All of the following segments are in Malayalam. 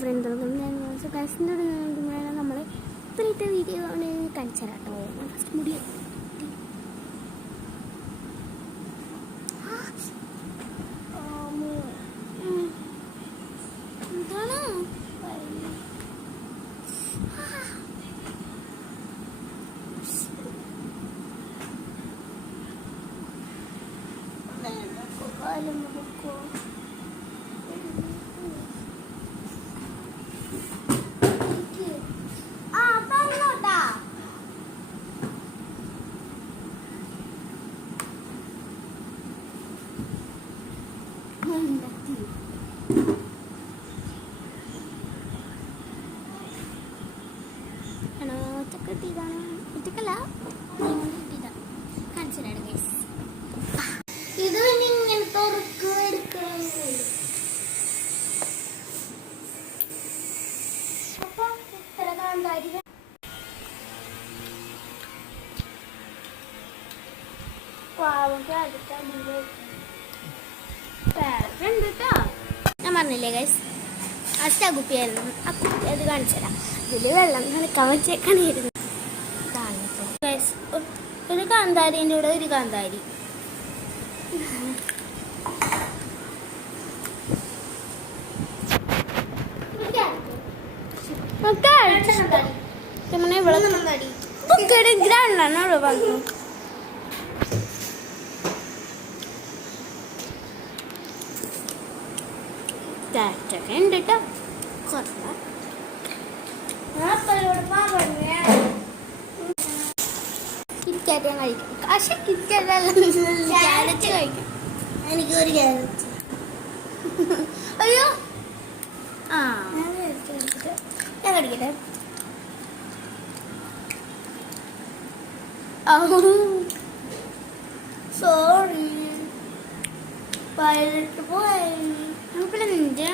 ഫ്രണ്ട് കാശിൻ്റെ നമ്മൾ ഇപ്പോഴത്തെ വീഡിയോ ആണ് കാണിച്ചു തരാം കേട്ടോ. ഫസ്റ്റ് മുടി കിട്ടിയതാണ് ഒറ്റക്കല്ല കിട്ടിയതാണ് കാണിച്ചതാണ് ഗൈസ്. ഇത് പിന്നെ ഇങ്ങനെ തുറക്കുക എടുക്കാൻ അപ്പൊ ഇത്ര കാന്താരി ഞാൻ പറഞ്ഞില്ലേ ഗൈസ് ഫസ്റ്റ് ആ കുപ്പിയായിരുന്നു. ആ കുപ്പി അത് കാണിച്ചു തരാം. ഇതിൽ വെള്ളം നനക്കാൻ വെച്ചേക്കാണിരുന്നു. ഒരു കാന്താരിൻ്റെ കൂടെ ഒരു കാന്താരി ഗ്രാൻഡാണ് പറഞ്ഞു. ടാറ്റൊക്കെ ഉണ്ട് കേട്ടോ. കിറ്റ്കാറ്റ് ഞാൻ കഴിക്കും. പക്ഷെ ക്യാരറ്റ് കഴിക്കും. എനിക്കൊരു ക്യാരറ്റ്. അയ്യോ ആ ഞാൻ കഴിക്കട്ടെ. സോറി പൈലറ്റ് പോയി നമുക്കില്ല നിന്റെ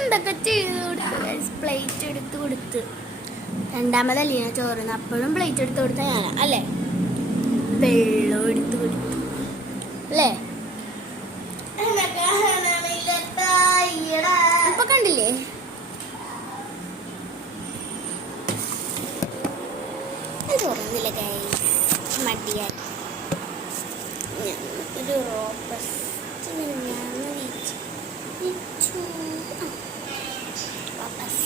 എന്തൊക്കെ ചെയ്ത് കൊടുത്തു. പ്ലേറ്റ് എടുത്ത് കൊടുത്ത് രണ്ടാമതല്ലേ ഞാൻ ചോറുന്ന അപ്പോഴും പ്ലേറ്റ് എടുത്ത് കൊടുത്ത ഞാനാ അല്ലേ. വെള്ളം എടുത്ത് കൊടുത്തു അല്ലേ. ഇപ്പൊ കണ്ടില്ലേ ചോറുന്നില്ല മടിയായി. ഒരു റോപ്പസ് വാപ്പസ്